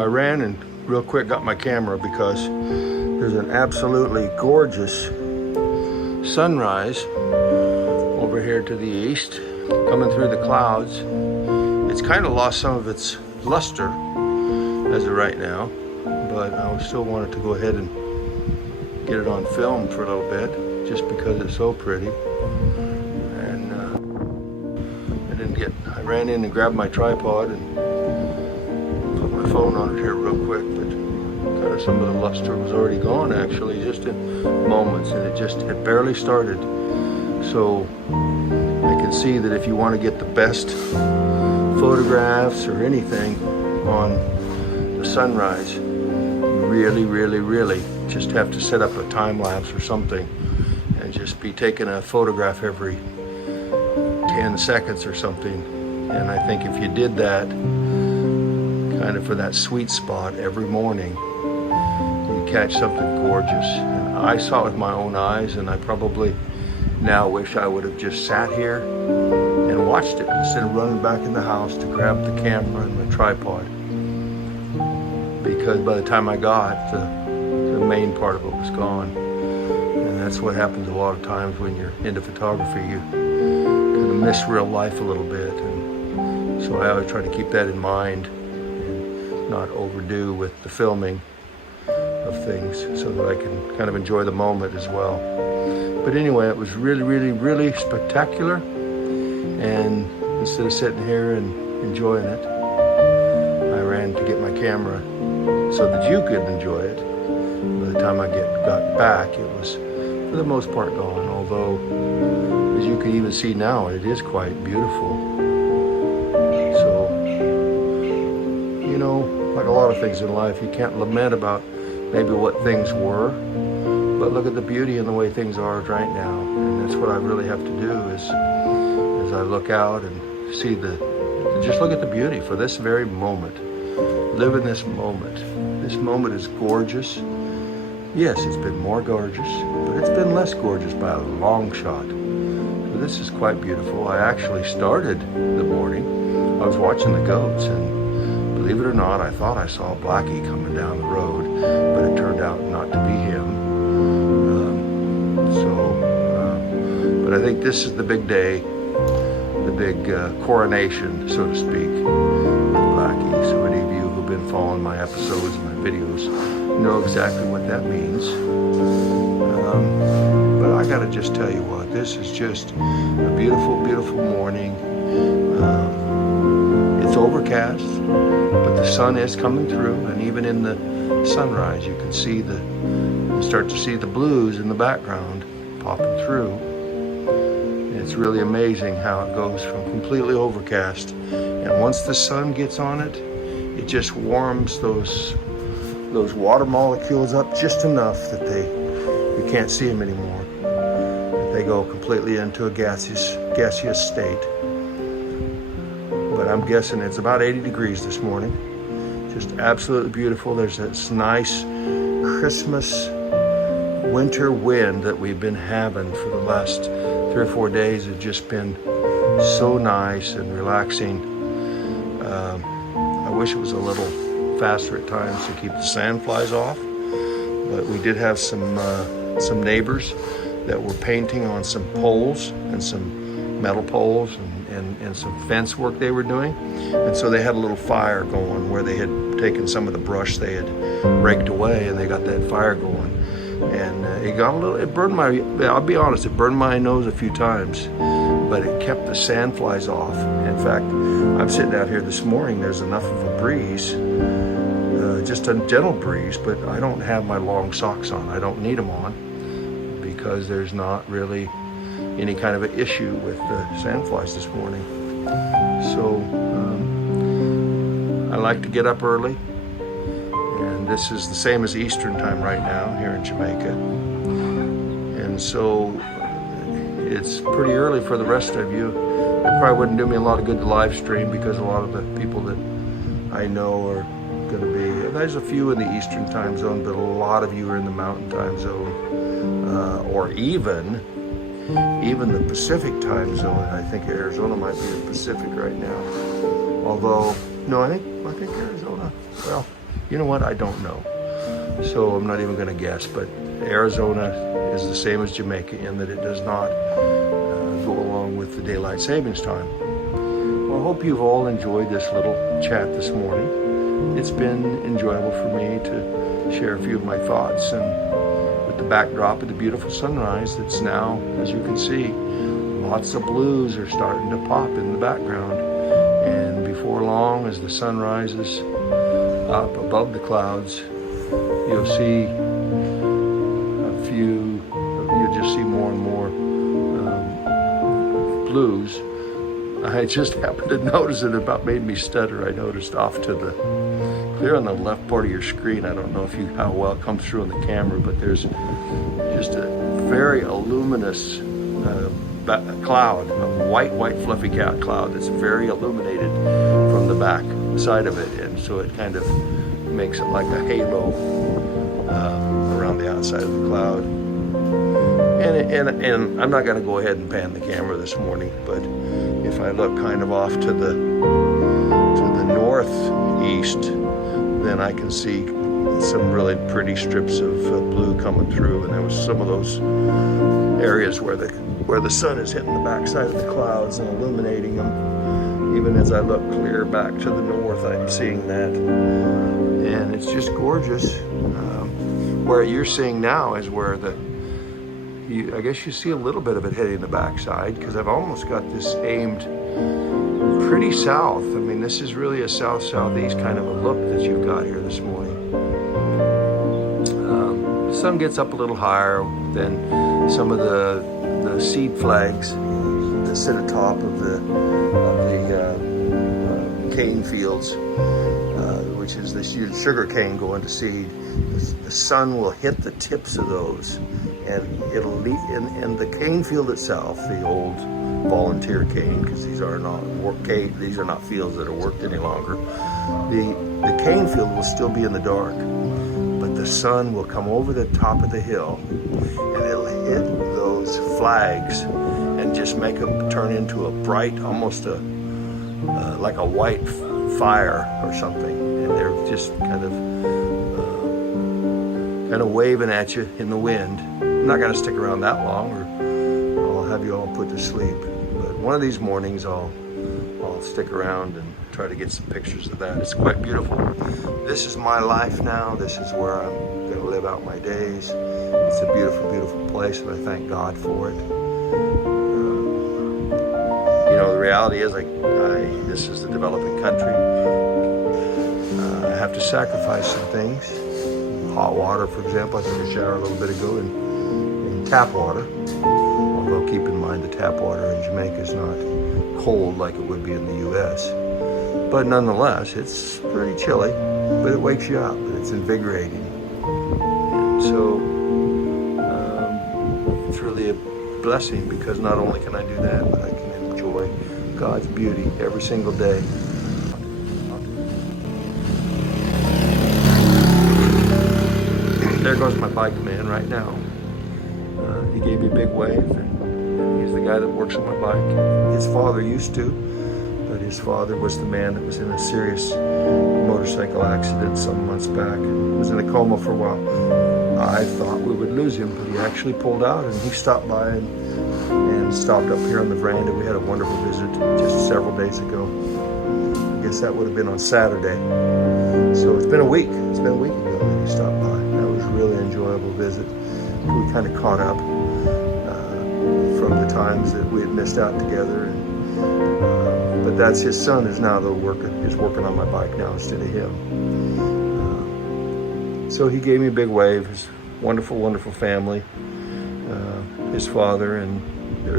I ran and real quick got my camera because there's an absolutely gorgeous sunrise over here to the east, coming through the clouds. It's kind of lost some of its luster as of right now, but I still wanted to go ahead and get it on film for a little bit, just because it's so pretty. And I ran in and grabbed my tripod and put my phone on it here real quick, but kind of some of the luster was already gone actually, just in moments, and it had barely started. So I can see that if you want to get the best photographs or anything on the sunrise, you really just have to set up a time lapse or something and just be taking a photograph every 10 seconds or something. And I think if you did that kind of for that sweet spot every morning, you catch something gorgeous. And I saw it with my own eyes, and I probably now wish I would have just sat here and watched it instead of running back in the house to grab the camera and my tripod, because by the time I got, the main part of it was gone. And that's what happens a lot of times when you're into photography. You kind of miss real life a little bit, and so I always try to keep that in mind and not overdo with the filming of things, so that I can kind of enjoy the moment as well. But anyway, it was really spectacular, and instead of sitting here and enjoying it, I ran to get my camera so that you could enjoy it. By the time I got back, it was for the most part gone, although as you can even see now, it is quite beautiful. So, you know, like a lot of things in life, you can't lament about maybe what things were, but look at the beauty in the way things are right now. And that's what I really have to do, is as I look out and see just look at the beauty for this very moment. Live in this moment. This moment is gorgeous. Yes, it's been more gorgeous, but it's been less gorgeous by a long shot. So this is quite beautiful. I actually started the morning, I was watching the goats, and believe it or not, I thought I saw Blackie coming down the road, but it turned out not to be him. But I think this is the big day, the big coronation, so to speak, with Blackie. So any of you who've been following my episodes and my videos know exactly what that means. But I gotta just tell you what, this is just a beautiful morning. It's overcast, but the sun is coming through, and even in the sunrise, you can see you start to see the blues in the background popping through. It's really amazing how it goes from completely overcast, and once the sun gets on it, it just warms those water molecules up just enough that you can't see them anymore. They go completely into a gaseous state. But I'm guessing it's about 80 degrees this morning. Just absolutely beautiful. There's this nice Christmas winter wind that we've been having for the last 3 or 4 days. It's just been so nice and relaxing. I wish it was a little faster at times to keep the sand flies off, but we did have some neighbors that were painting on some poles and some metal poles and some fence work they were doing, and so they had a little fire going where they had taken some of the brush they had raked away, and they got that fire going, and it burned I'll be honest, it burned my nose a few times, but it kept the sand flies off. In fact, I'm sitting out here this morning, there's enough of a breeze, just a gentle breeze, but I don't have my long socks on. I don't need them on because there's not really any kind of an issue with the sandflies this morning. So I like to get up early, and this is the same as Eastern time right now here in Jamaica, and so it's pretty early for the rest of you. It probably wouldn't do me a lot of good to live stream because a lot of the people that I know are going to be, there's a few in the Eastern time zone, but a lot of you are in the Mountain time zone, or even the Pacific time zone. I think Arizona might be the Pacific right now. Although, no, I think Arizona, well, You know what? I don't know. So I'm not even going to guess, but Arizona is the same as Jamaica in that it does not go along with the daylight savings time. Well, I hope you've all enjoyed this little chat this morning. It's been enjoyable for me to share a few of my thoughts, and with the backdrop of the beautiful sunrise that's now, as you can see, lots of blues are starting to pop in the background. And before long, as the sun rises up above the clouds, you'll see you'll just see more and more blues. I just happened to notice it, about made me stutter. I noticed off to the clear on the left part of your screen. I don't know how well it comes through on the camera, but there's just a very luminous cloud, a white fluffy cloud that's very illuminated from the back side of it, and so it kind of makes it like a halo around the outside of the cloud. And I'm not going to go ahead and pan the camera this morning, but if I look kind of off to the northeast, then I can see some really pretty strips of blue coming through, and there was some of those areas where the sun is hitting the backside of the clouds and illuminating them. Even as I look clear back to the north, I'm seeing that, and it's just gorgeous. Where you're seeing now is where I guess you see a little bit of it hitting the backside, because I've almost got this aimed pretty south. I mean, this is really a south-southeast kind of a look that you've got here this morning. The sun gets up a little higher than some of the seed flags that sit atop of the cane fields, which is this sugar cane going to seed. The sun will hit the tips of those, and it'll lead in the cane field itself, the old volunteer cane, because these are not fields that are worked any longer. The cane field will still be in the dark, but the sun will come over the top of the hill, and it'll hit those flags and just make them turn into a bright, almost like a white fire or something, and they're just kind of waving at you in the wind. I'm not going to stick around that long, or I'll have you all put to sleep. But one of these mornings, I'll stick around and try to get some pictures of that. It's quite beautiful. This is my life now. This is where I'm going to live out my days. It's a beautiful, beautiful place, and I thank God for it. The reality is, this is the developing country. I have to sacrifice some things. Hot water, for example. I took a shower a little bit ago in tap water. Although keep in mind the tap water in Jamaica is not cold like it would be in the U.S. But nonetheless, it's pretty chilly, but it wakes you up, and it's invigorating. And so it's really a blessing, because not only can I do that, but I can enjoy God's beauty every single day. There goes my bike man right now. He gave me a big wave, and he's the guy that works on my bike. His father used to, but his father was the man that was in a serious motorcycle accident some months back and was in a coma for a while. I thought we would lose him, but he actually pulled out, and he stopped by and stopped up here on the veranda. We had a wonderful visit just several days ago. I guess that would have been on Saturday. So it's been a week. It's been a week ago that he stopped by. That was a really enjoyable visit. We kind of caught up from the times that we had missed out together. But that's his son is now working on my bike now instead of him. So he gave me a big wave. His wonderful, wonderful family. His father and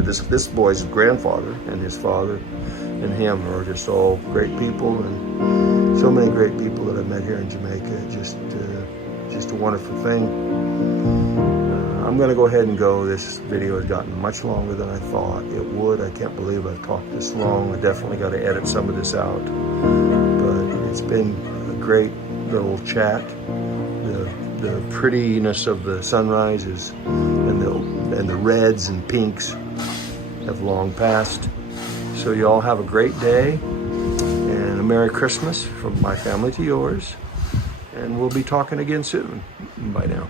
this boy's grandfather and his father and him are just all great people, and so many great people that I've met here in Jamaica. Just a wonderful thing. I'm going to go ahead and go. This video has gotten much longer than I thought it would. I can't believe I've talked this long. I definitely got to edit some of this out. But it's been a great little chat. The prettiness of the sunrises and the reds and pinks have long passed. So you all have a great day and a Merry Christmas from my family to yours. and we'll be talking again soon. Bye now.